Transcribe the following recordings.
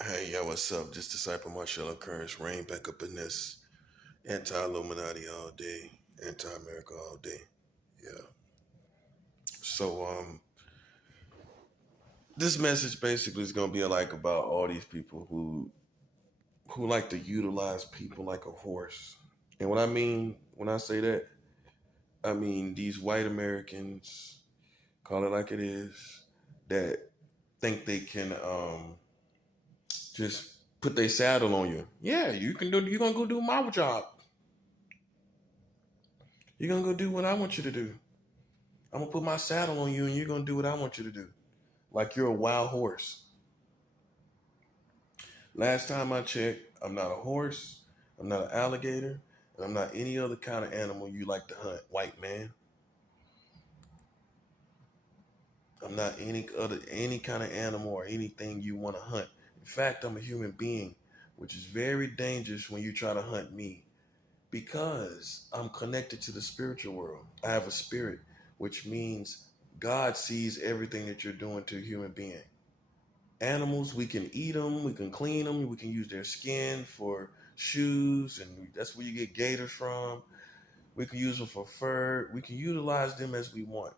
Hey, yo, what's up? This Disciple Marshall Occurrence, rain back up in this anti-Illuminati all day, anti-America all day. Yeah. So, this message basically is gonna be like about all these people who like to utilize people like a horse. And what I mean when I say that, I mean these white Americans, call it like it is, that think they can just put their saddle on you. Yeah, you can do. You're gonna go do my job. You're gonna go do what I want you to do. I'm gonna put my saddle on you and you're gonna do what I want you to do. Like you're a wild horse. Last time I checked, I'm not a horse, I'm not an alligator, and I'm not any other kind of animal you like to hunt, white man. I'm not any kind of animal or anything you want to hunt. In fact, I'm a human being, which is very dangerous when you try to hunt me because I'm connected to the spiritual world. I have a spirit, which means God sees everything that you're doing to a human being. Animals, we can eat them, we can clean them, we can use their skin for shoes, and that's where you get gators from. We can use them for fur. We can utilize them as we want.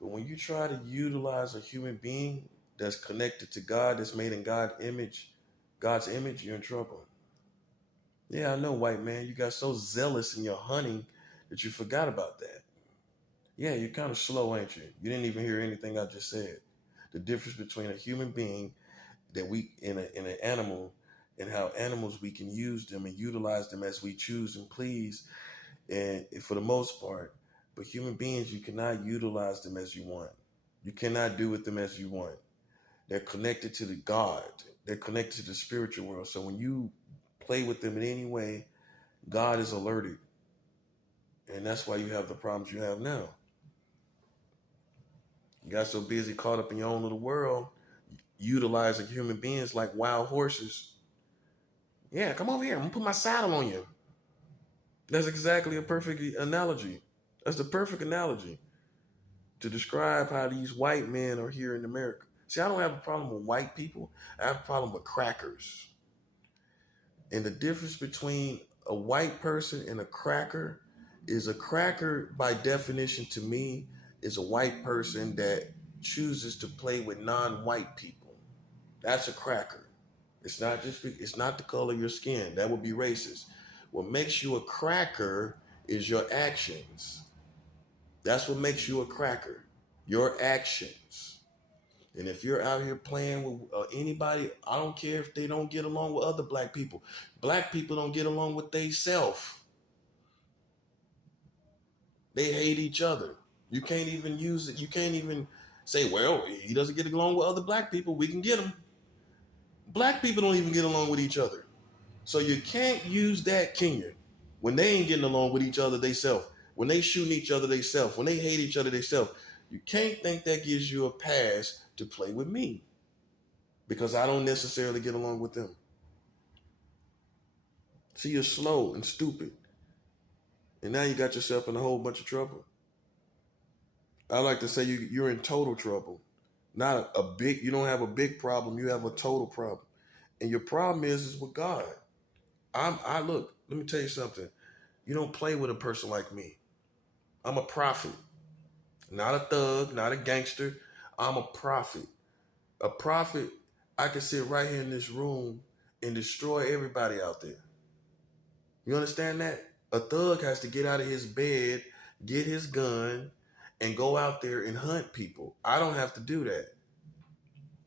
But when you try to utilize a human being that's connected to God, that's made in God's image, you're in trouble. Yeah, I know, white man. You got so zealous in your hunting that you forgot about that. Yeah, you're kind of slow, ain't you? You didn't even hear anything I just said. The difference between a human being that we in an animal and how animals we can use them and utilize them as we choose and please, and for the most part. But human beings, you cannot utilize them as you want. You cannot do with them as you want. They're connected to the God. They're connected to the spiritual world. So when you play with them in any way, God is alerted. And that's why you have the problems you have now. You got so busy caught up in your own little world, utilizing human beings like wild horses. Yeah, come over here. I'm gonna put my saddle on you. That's exactly a perfect analogy. That's the perfect analogy to describe how these white men are here in America. See, I don't have a problem with white people. I have a problem with crackers. And the difference between a white person and a cracker is a cracker, by definition, to me, is a white person that chooses to play with non-white people. That's a cracker. It's not the color of your skin. That would be racist. What makes you a cracker is your actions. That's what makes you a cracker. Your actions. And if you're out here playing with anybody, I don't care if they don't get along with other black people. Black people don't get along with they self. They hate each other. You can't even use it. You can't even say, well, he doesn't get along with other black people. We can get him. Black people don't even get along with each other. So you can't use that, can you? When they ain't getting along with each other, they self. When they shooting each other, they self. When they hate each other, they self. You can't think that gives you a pass to play with me because I don't necessarily get along with them. See, you're slow and stupid. And now you got yourself in a whole bunch of trouble. I like to say you're in total trouble. Not a big, you don't have a big problem, you have a total problem. And your problem is with God. I look, let me tell you something. You don't play with a person like me. I'm a prophet, not a thug, not a gangster. I'm a prophet. A prophet, I can sit right here in this room and destroy everybody out there. You understand that? A thug has to get out of his bed, get his gun, and go out there and hunt people. I don't have to do that.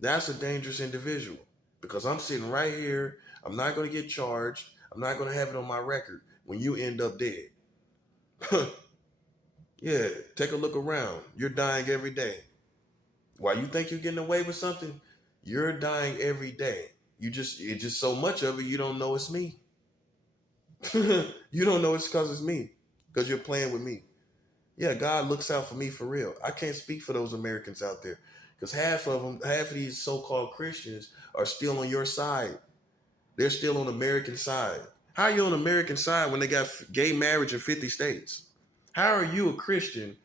That's a dangerous individual because I'm sitting right here. I'm not going to get charged. I'm not going to have it on my record when you end up dead. Yeah, take a look around. You're dying every day. Why you think you're getting away with something? You're dying every day. It's just so much of it, you don't know it's me. You don't know it's because it's me, because you're playing with me. Yeah, God looks out for me for real. I can't speak for those Americans out there because half of these so-called Christians are still on your side. They're still on the American side. How are you on the American side when they got gay marriage in 50 states? How are you a Christian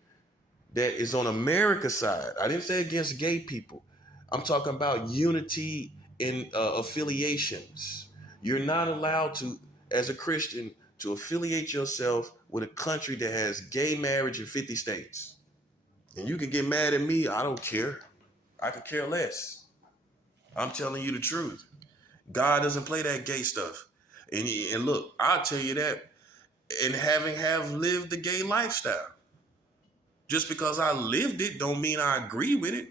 that is on America's side? I didn't say against gay people. I'm talking about unity in affiliations. You're not allowed to, as a Christian, to affiliate yourself with a country that has gay marriage in 50 states. And you can get mad at me. I don't care. I could care less. I'm telling you the truth. God doesn't play that gay stuff. And look, I'll tell you that, and have lived the gay lifestyle. Just because I lived it don't mean I agree with it.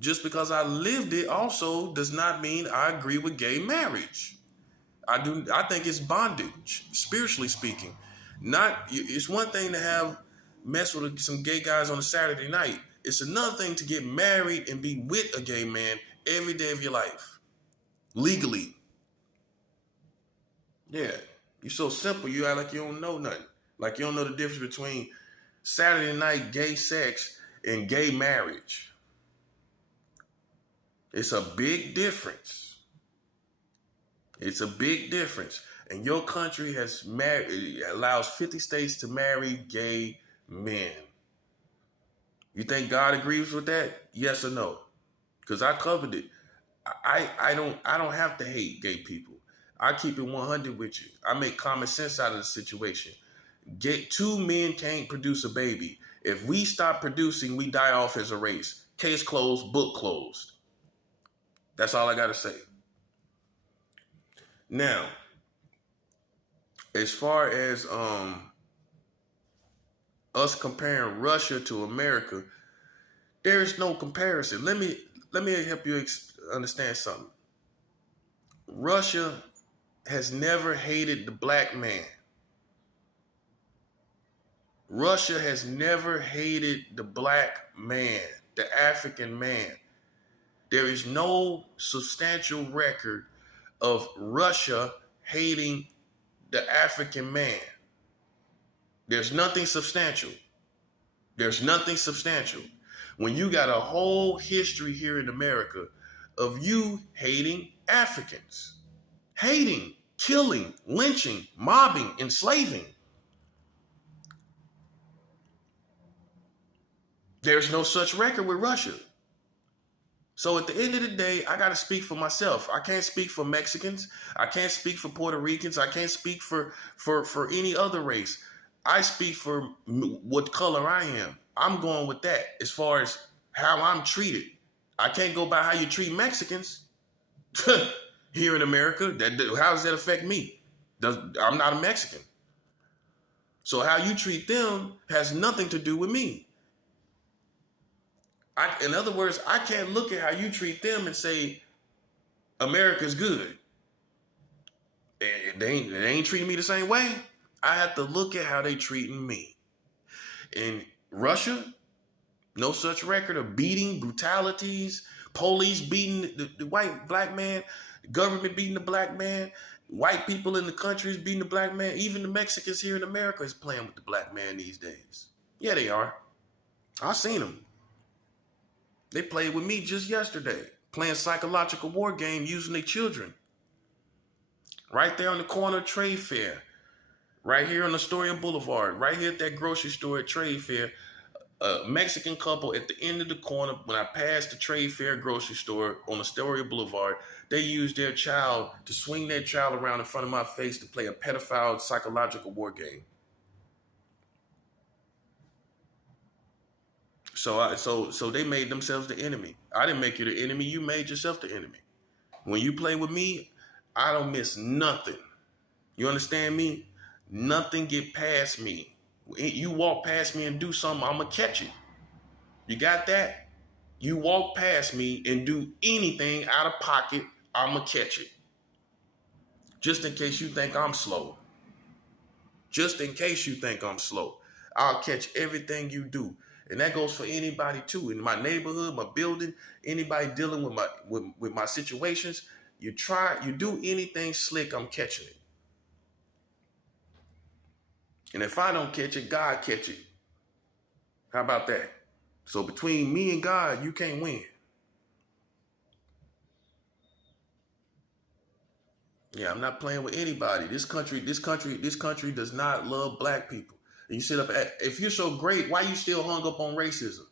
Just because I lived it also does not mean I agree with gay marriage. I think it's bondage, spiritually speaking. It's one thing to have mess with some gay guys on a Saturday night. It's another thing to get married and be with a gay man every day of your life. Legally. Yeah. You're so simple, you act like you don't know nothing. Like you don't know the difference between Saturday night gay sex and gay marriage. It's a big difference. It's a big difference. And your country allows 50 states to marry gay men. You think God agrees with that? Yes or no? Because I covered it. I don't have to hate gay people. I keep it 100 with you. I make common sense out of the situation. Two men can't produce a baby. If we stop producing, we die off as a race. Case closed, book closed. That's all I got to say. Now, as far as us comparing Russia to America, there is no comparison. Let me help you understand something. Russia has never hated the black man. Russia has never hated the black man, the African man. There is no substantial record of Russia hating the African man. There's nothing substantial. There's nothing substantial. When you got a whole history here in America of you hating Africans, hating, killing, lynching, mobbing, enslaving. There's no such record with Russia. So at the end of the day, I got to speak for myself. I can't speak for Mexicans. I can't speak for Puerto Ricans. I can't speak for any other race. I speak for what color I am. I'm going with that as far as how I'm treated. I can't go by how you treat Mexicans here in America. How does that affect me? I'm not a Mexican. So how you treat them has nothing to do with me. In other words, I can't look at how you treat them and say America's good. They ain't treating me the same way. I have to look at how they treating me. In Russia, no such record of beating, brutalities, police beating the white black man, government beating the black man, white people in the countries beating the black man. Even the Mexicans here in America is playing with the black man these days. Yeah, they are. I've seen them. They played with me just yesterday, playing psychological war game using their children. Right there on the corner of Trade Fair, right here on Astoria Boulevard, right here at that grocery store at Trade Fair, a Mexican couple at the end of the corner, when I passed the Trade Fair grocery store on Astoria Boulevard, they used their child to swing their child around in front of my face to play a pedophile psychological war game. So they made themselves the enemy. I didn't make you the enemy. You made yourself the enemy. When you play with me, I don't miss nothing. You understand me? Nothing get past me. You walk past me and do something, I'm going to catch it. You got that? You walk past me and do anything out of pocket, I'm going to catch it. Just in case you think I'm slow. Just in case you think I'm slow. I'll catch everything you do. And that goes for anybody too. In my neighborhood, my building, anybody dealing with my situations, you do anything slick, I'm catching it. And if I don't catch it, God catch it. How about that? So between me and God, you can't win. Yeah, I'm not playing with anybody. This country does not love black people. And you sit up if you're so great, why you still hung up on racism?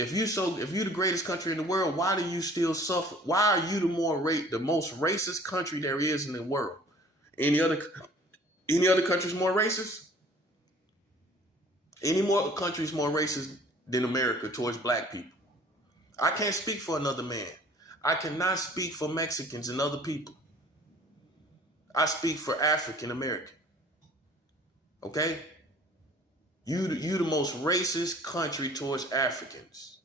If you the greatest country in the world, why do you still suffer? Why are you the most racist country there is in the world? Any other countries more racist? Any more countries more racist than America towards black people? I can't speak for another man. I cannot speak for Mexicans and other people. I speak for African American. Okay? You the most racist country towards Africans.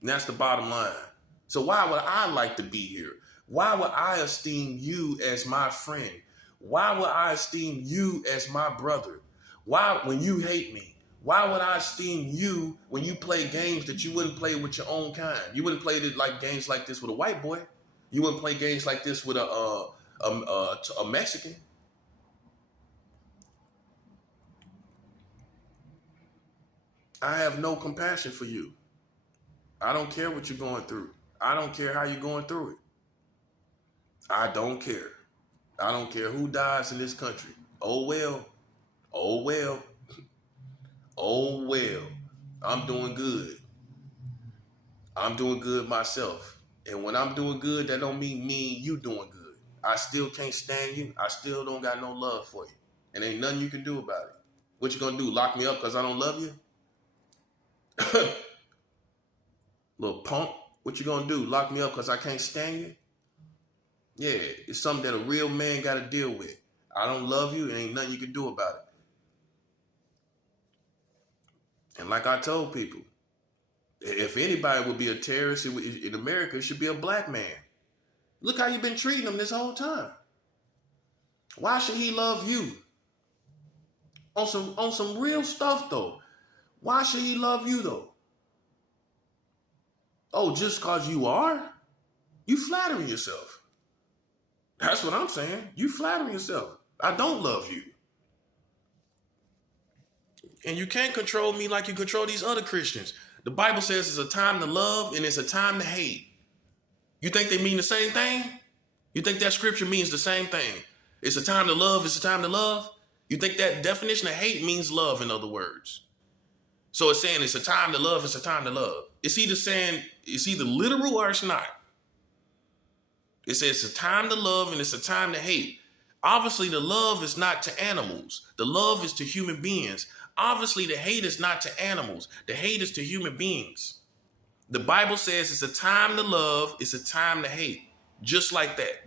And that's the bottom line. So why would I like to be here? Why would I esteem you as my friend? Why would I esteem you as my brother? Why, when you hate me? Why would I esteem you when you play games that you wouldn't play with your own kind? You wouldn't play games like this with a white boy. You wouldn't play games like this with a Mexican. I have no compassion for you. I don't care what you're going through. I don't care how you're going through it. I don't care. I don't care who dies in this country. Oh well. Oh well. Oh well. I'm doing good. I'm doing good myself. And when I'm doing good, that don't mean me and you doing good. I still can't stand you. I still don't got no love for you. And ain't nothing you can do about it. What you gonna do? Lock me up because I don't love you? Little punk. What you gonna do? Lock me up because I can't stand you? Yeah, it's something that a real man got to deal with. I don't love you, and ain't nothing you can do about it. And like I told people, if anybody would be a terrorist in America, it should be a black man. Look how you've been treating him this whole time. Why should he love you? On some real stuff, though. Why should he love you, though? Oh, just because you are? You flattering yourself. That's what I'm saying. You flattering yourself. I don't love you. And you can't control me like you control these other Christians. The Bible says it's a time to love and it's a time to hate. You think they mean the same thing? You think that scripture means the same thing? It's a time to love, it's a time to love? You think that definition of hate means love, in other words? So it's saying it's a time to love, it's a time to love. It's either saying, it's either literal or it's not. It says it's a time to love and it's a time to hate. Obviously, the love is not to animals. The love is to human beings. Obviously, the hate is not to animals. The hate is to human beings. The Bible says it's a time to love, it's a time to hate. Just like that.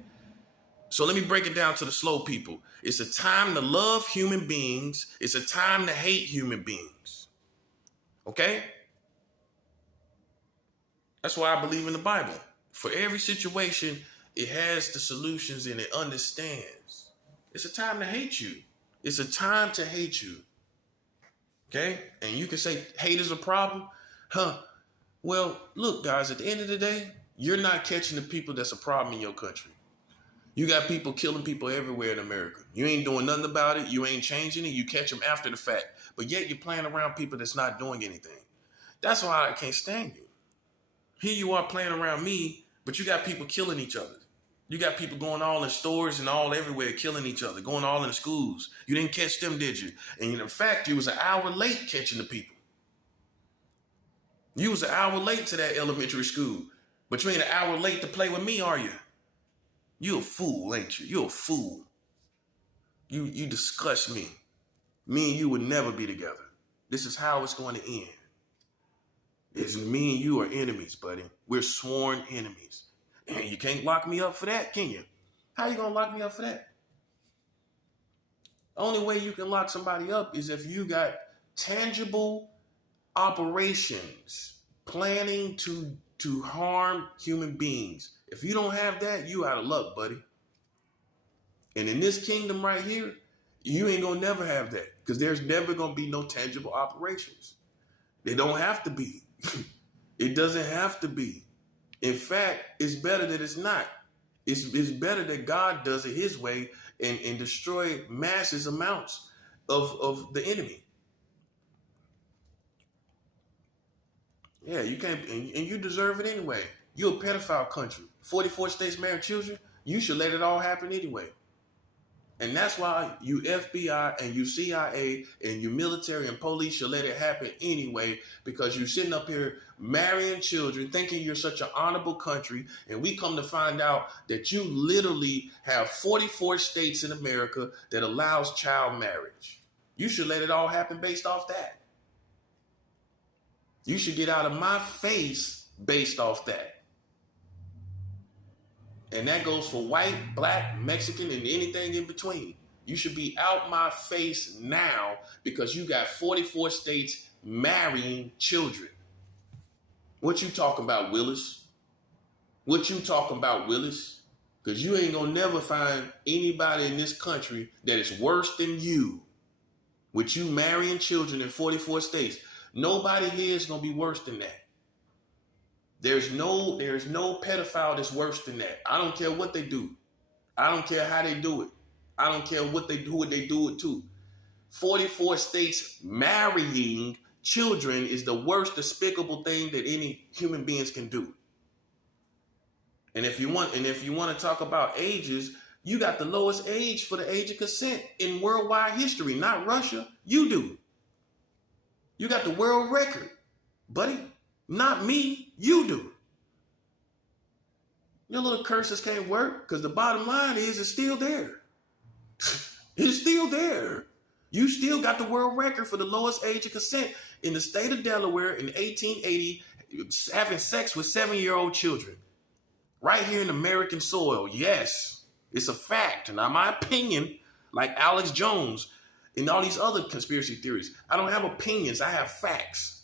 So let me break it down to the slow people. It's a time to love human beings. It's a time to hate human beings. Okay? That's why I believe in the Bible. For every situation, it has the solutions and it understands. It's a time to hate you. It's a time to hate you. Okay? And you can say hate is a problem. Well, look, guys, at the end of the day, you're not catching the people that's a problem in your country. You got people killing people everywhere in America. You ain't doing nothing about it. You ain't changing it. You catch them after the fact. But yet you're playing around people that's not doing anything. That's why I can't stand you. Here you are playing around me, but you got people killing each other. You got people going all in stores and all everywhere killing each other, going all in the schools. You didn't catch them, did you? And in fact, you was an hour late catching the people. You was an hour late to that elementary school, but you ain't an hour late to play with me, are you? You a fool, ain't you? You a fool. You disgust me. Me and you would never be together. This is how it's going to end. It's me and you are enemies, buddy. We're sworn enemies. And you can't lock me up for that, can you? How you going to lock me up for that? The only way you can lock somebody up is if you got tangible operations planning to harm human beings. If you don't have that, you out of luck, buddy. And in this kingdom right here, you ain't gonna never have that because there's never gonna be no tangible operations. They don't have to be. It doesn't have to be. In fact, it's better that it's not. It's better that God does it his way and destroy massive amounts of the enemy. Yeah, you can't, and you deserve it anyway. You're a pedophile country. 44 states marry children. You should let it all happen anyway. And that's why you FBI and you CIA and you military and police should let it happen anyway, because you're sitting up here marrying children, thinking you're such an honorable country, and we come to find out that you literally have 44 states in America that allows child marriage. You should let it all happen based off that. You should get out of my face based off that. And that goes for white, black, Mexican, and anything in between. You should be out my face now because you got 44 states marrying children. What you talking about, Willis? What you talking about, Willis? Because you ain't gonna never find anybody in this country that is worse than you with you marrying children in 44 states. Nobody here is gonna be worse than that. There's no pedophile that's worse than that. I don't care what they do. I don't care how they do it. I don't care what they do, what they do it to. 44 states marrying children is the worst despicable thing that any human beings can do. And if you want to talk about ages, you got the lowest age for the age of consent in worldwide history, not Russia. You do. You got the world record, buddy. Not me, you do. Your little curses can't work because the bottom line is it's still there. It's still there. You still got the world record for the lowest age of consent in the state of Delaware in 1880, having sex with 7-year-old children. Right here in American soil. Yes, it's a fact. Now, my opinion, like Alex Jones and all these other conspiracy theories, I don't have opinions, I have facts.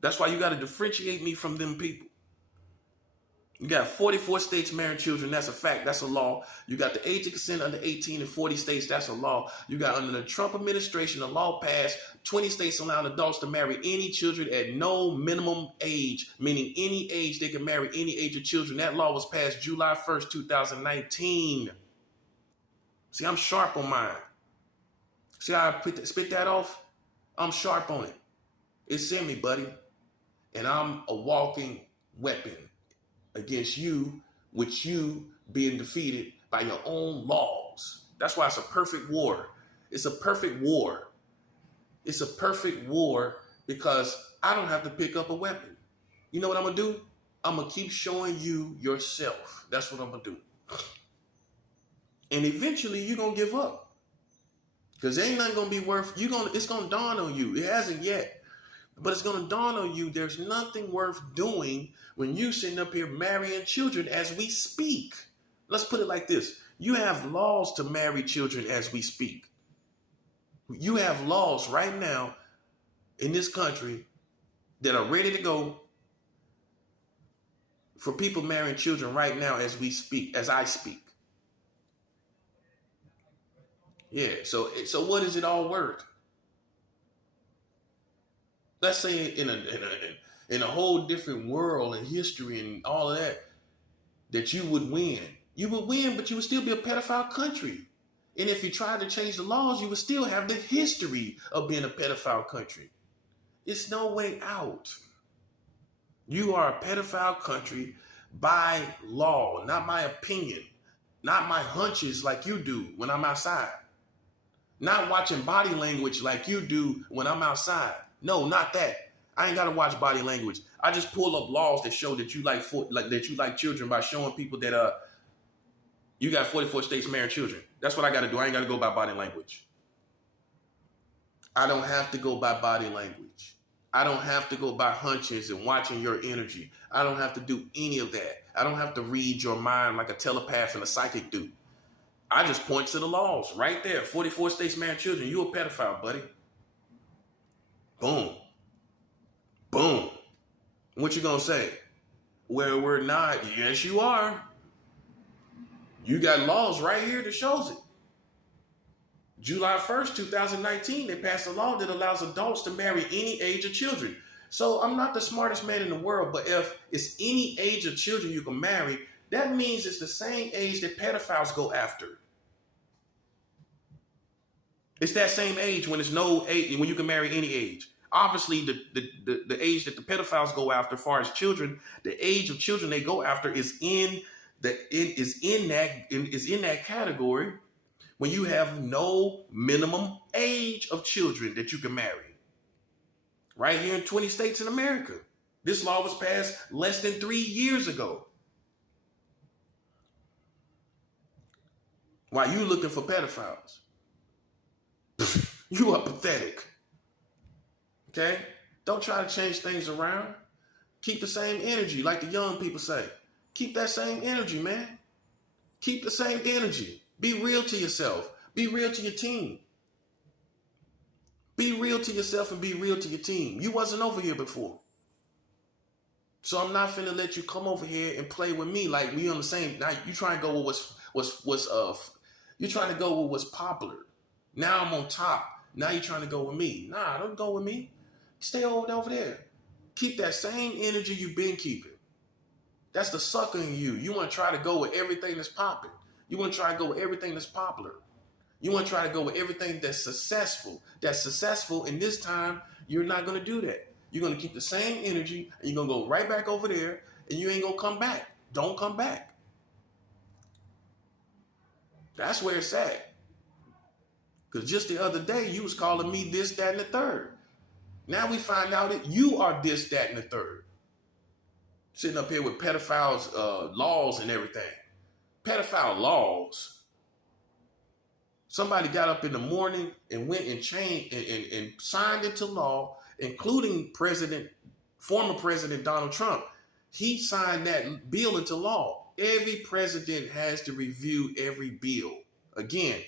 That's why you got to differentiate me from them people. You got 44 states marrying children. That's a fact. That's a law. You got the age of consent under 18 in 40 states. That's a law. You got under the Trump administration, a law passed. 20 states allowing adults to marry any children at no minimum age, meaning any age they can marry any age of children. That law was passed July 1st, 2019. See, I'm sharp on mine. See how I spit that off? I'm sharp on it. It's in me, buddy. And I'm a walking weapon against you, with you being defeated by your own laws. That's why it's a perfect war. It's a perfect war. It's a perfect war because I don't have to pick up a weapon. You know what I'm going to do? I'm going to keep showing you yourself. That's what I'm going to do. And eventually you're going to give up. Because there ain't nothing going to be worth, it's going to dawn on you. It hasn't yet. But it's going to dawn on you, there's nothing worth doing when you sitting up here marrying children as we speak. Let's put it like this. You have laws to marry children as we speak. You have laws right now in this country that are ready to go for people marrying children right now as we speak, as I speak. Yeah, so what is it all worth? Let's say in a whole different world and history and all of that you would win. You would win, but you would still be a pedophile country. And if you tried to change the laws, you would still have the history of being a pedophile country. It's no way out. You are a pedophile country by law, not my opinion, not my hunches like you do when I'm outside, not watching body language like you do when I'm outside. No, not that. I ain't got to watch body language. I just pull up laws that show that you like children by showing people that you got 44 states marrying children. That's what I got to do. I ain't got to go by body language. I don't have to go by body language. I don't have to go by hunches and watching your energy. I don't have to do any of that. I don't have to read your mind like a telepath and a psychic do. I just point to the laws right there. 44 states marrying children. You a pedophile, buddy. Boom. Boom. What you gonna say? Well, we're not. Yes, you are. You got laws right here that shows it. July 1st, 2019, they passed a law that allows adults to marry any age of children. So I'm not the smartest man in the world, but if it's any age of children you can marry, that means it's the same age that pedophiles go after. It's that same age when there's no age, when you can marry any age. Obviously, the age that the pedophiles go after, as far as children, the age of children they go after is in that category when you have no minimum age of children that you can marry. Right here in 20 states in America. This law was passed less than 3 years ago. While you looking for pedophiles. You are pathetic. Okay? Don't try to change things around. Keep the same energy, like the young people say. Keep that same energy, man. Keep the same energy. Be real to yourself. Be real to your team. Be real to yourself and be real to your team. You wasn't over here before. So I'm not finna let you come over here and play with me like we on the same. Now you trying to go with you're trying to go with what's popular. Now I'm on top. Now you're trying to go with me. Nah, don't go with me. Stay over there. Keep that same energy you've been keeping. That's the sucker in you. You want to try to go with everything that's popping. You want to try to go with everything that's popular. You want to try to go with everything that's successful. That's successful, and this time, you're not going to do that. You're going to keep the same energy, and you're going to go right back over there, and you ain't going to come back. Don't come back. That's where it's at. Because just the other day, you was calling me this, that, and the third. Now we find out that you are this, that, and the third. Sitting up here with pedophiles, laws and everything. Pedophile laws. Somebody got up in the morning and went and changed and signed into law, including former President Donald Trump. He signed that bill into law. Every president has to review every bill. Again,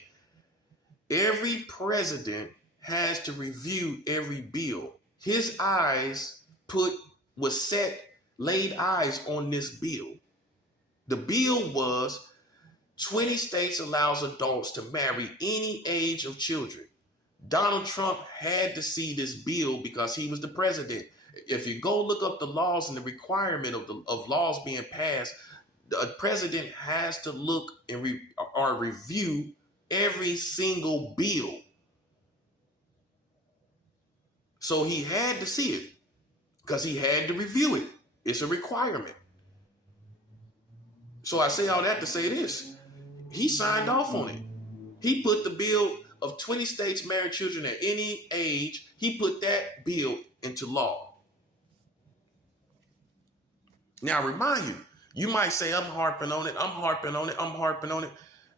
every president has to review every bill. His eyes laid eyes on this bill. The bill was 20 states allows adults to marry any age of children. Donald Trump had to see this bill because he was the president. If you go look up the laws and the requirement of laws being passed, the president has to look and review every single bill. So he had to see it because he had to review it. It's a requirement. So I say all that to say this. He signed off on it. He put the bill of 20 states marry children at any age. He put that bill into law. Now, remind you, you might say, I'm harping on it.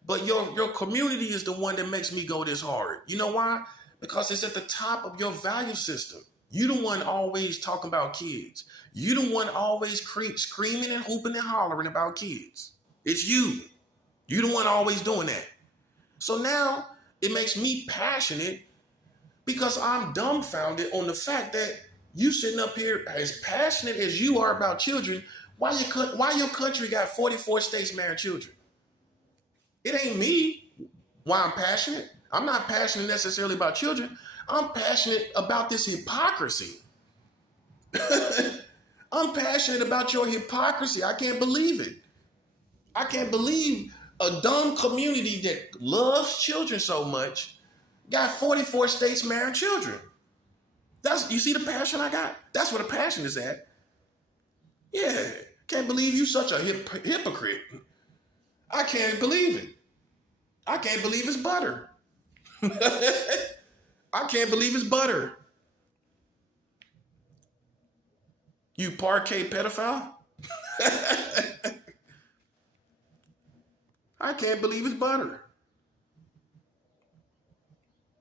But your community is the one that makes me go this hard. You know why? Because it's at the top of your value system. You the one always talking about kids. You the one always screaming and hooping and hollering about kids. It's you. You the one always doing that. So now it makes me passionate because I'm dumbfounded on the fact that you sitting up here as passionate as you are about children. Why your country got 44 states married children? It ain't me. Why I'm passionate? I'm not passionate necessarily about children. I'm passionate about this hypocrisy. I'm passionate about your hypocrisy. I can't believe it. I can't believe a dumb community that loves children so much got 44 states marrying children. You see the passion I got? That's where the passion is at. Yeah, can't believe you such a hypocrite. I can't believe it. I can't believe it's butter. I can't believe it's butter. You parquet pedophile? I can't believe it's butter.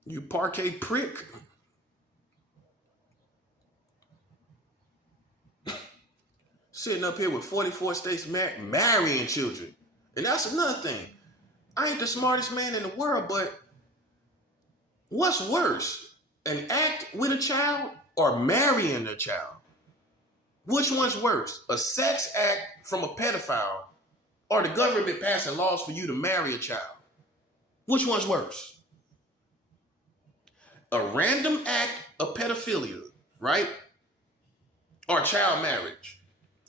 You parquet prick. Sitting up here with 44 states marrying children. And that's another thing. I ain't the smartest man in the world, but what's worse? An act with a child or marrying a child? Which one's worse? A sex act from a pedophile or the government passing laws for you to marry a child? Which one's worse? A random act of pedophilia, right? Or child marriage,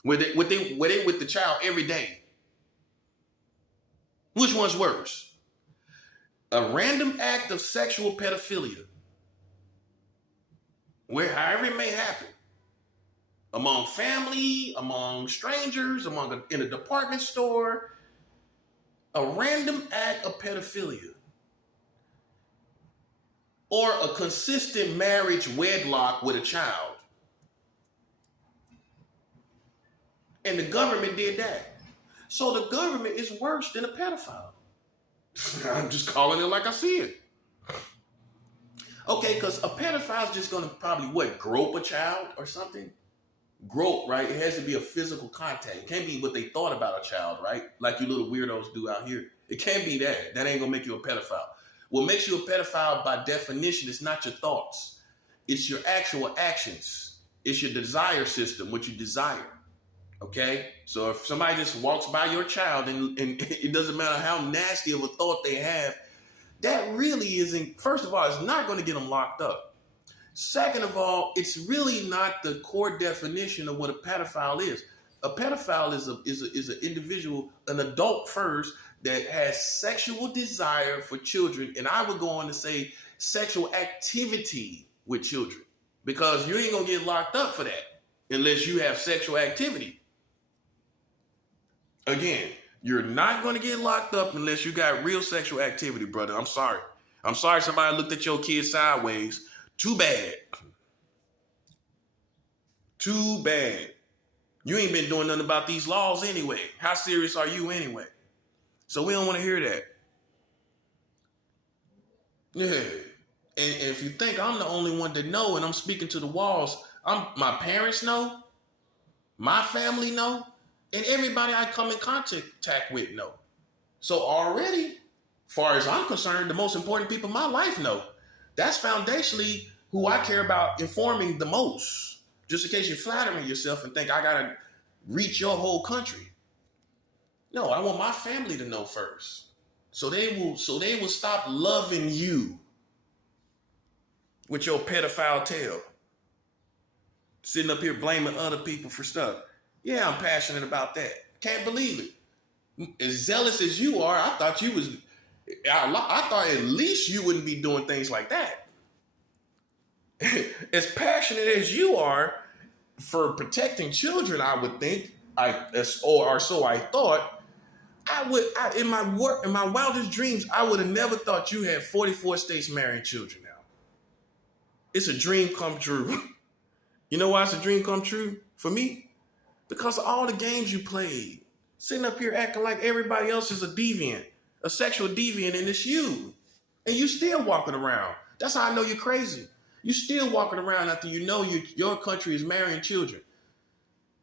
where they with the child every day. Which one's worse? A random act of sexual pedophilia, where however it may happen, among family, among strangers, in a department store, a random act of pedophilia or a consistent marriage wedlock with a child. And the government did that. So the government is worse than a pedophile. I'm just calling it like I see it. Okay, because a pedophile is just going to probably, grope a child or something? Grope, right? It has to be a physical contact. It can't be what they thought about a child, right? Like you little weirdos do out here. It can't be that. That ain't going to make you a pedophile. What makes you a pedophile by definition is not your thoughts. It's your actual actions. It's your desire system, what you desire. Okay? So if somebody just walks by your child and it doesn't matter how nasty of a thought they have, that really isn't, first of all, it's not going to get them locked up. Second of all, it's really not the core definition of what a pedophile is. A pedophile is an individual, an adult first, that has sexual desire for children, and I would go on to say sexual activity with children, because you ain't gonna get locked up for that unless you have sexual activity. Again, you're not gonna get locked up unless you got real sexual activity, brother. I'm sorry. I'm sorry somebody looked at your kid sideways. Too bad. Too bad. You ain't been doing nothing about these laws anyway. How serious are you anyway? So we don't want to hear that. Yeah. And if you think I'm the only one that know and I'm speaking to the walls, my parents know, my family know, and everybody I come in contact with know. So already, far as I'm concerned, the most important people in my life know. That's foundationally who I care about informing the most. Just in case you're flattering yourself and think I gotta reach your whole country. No, I want my family to know first. So they will stop loving you with your pedophile tale. Sitting up here blaming other people for stuff. Yeah, I'm passionate about that. Can't believe it. As zealous as you are, I thought at least you wouldn't be doing things like that. As passionate as you are for protecting children, I would think, or so I thought, in my wildest dreams, I would have never thought you had 44 states marrying children now. It's a dream come true. You know why it's a dream come true for me? Because of all the games you played. Sitting up here acting like everybody else is a deviant, a sexual deviant, and it's you. And you still walking around. That's how I know you're crazy. You still walking around after you know your country is marrying children.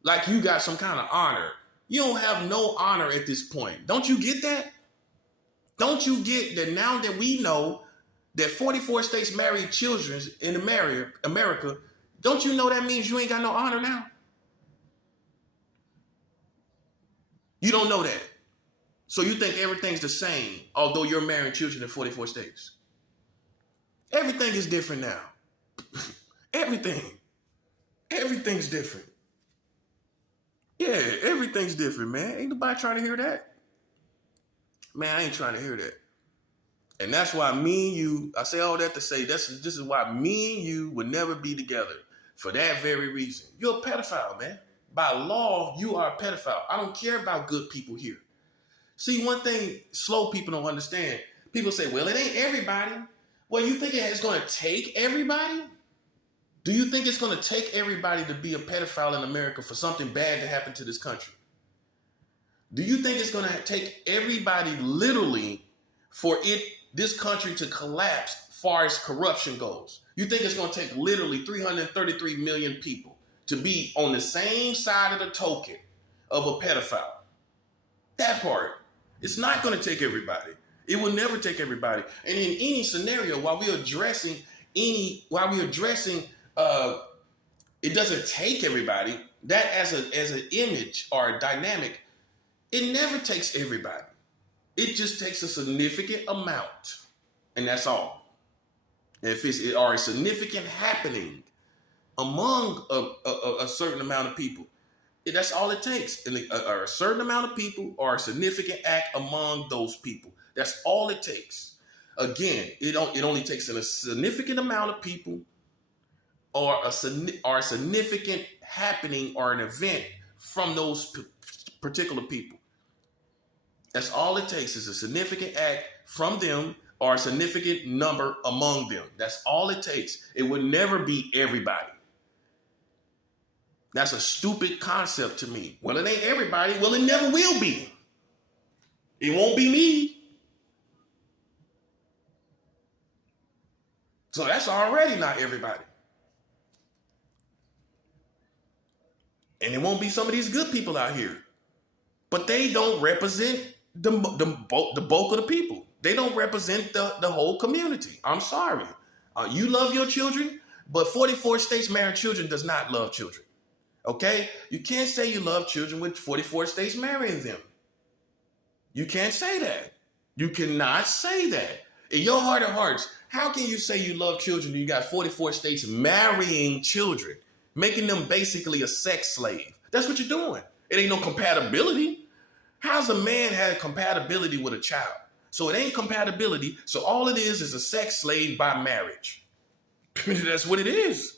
Like you got some kind of honor. You don't have no honor at this point. Don't you get that? Don't you get that now that we know that 44 states marry children in America, don't you know that means you ain't got no honor now? You don't know that. So you think everything's the same, although you're marrying children in 44 states. Everything is different now. Everything's different. Yeah, everything's different, man. Ain't nobody trying to hear that. Man, I ain't trying to hear that. And that's why me and you, I say all that to say, this is why me and you would never be together. For that very reason. You're a pedophile, man. By law, you are a pedophile. I don't care about good people here. See, one thing slow people don't understand. People say, well, it ain't everybody. Well, you think it's going to take everybody? Do you think it's going to take everybody to be a pedophile in America for something bad to happen to this country? Do you think it's going to take everybody literally for this country to collapse as far as corruption goes? You think it's going to take literally 333 million people to be on the same side of the token of a pedophile? That part. It's not going to take everybody. It will never take everybody. And in any scenario, while we're addressing it doesn't take everybody, that as an image or a dynamic, it never takes everybody. It just takes a significant amount. And that's all. If it's a significant happening among a certain amount of people, that's all it takes. A certain amount of people or a significant act among those people. That's all it takes. Again, it only takes a significant amount of people or a significant happening or an event from those particular people. That's all it takes is a significant act from them or a significant number among them. That's all it takes. It would never be everybody. That's a stupid concept to me. Well, it ain't everybody. Well, it never will be. It won't be me. So that's already not everybody. And it won't be some of these good people out here. But they don't represent the bulk of the people. They don't represent the whole community. I'm sorry. You love your children, but 44 states marrying children does not love children. Okay? You can't say you love children with 44 states marrying them. You can't say that. You cannot say that. In your heart of hearts, how can you say you love children when you got 44 states marrying children, making them basically a sex slave? That's what you're doing. It ain't no compatibility. How's a man have compatibility with a child? So it ain't compatibility. So all it is a sex slave by marriage. That's what it is.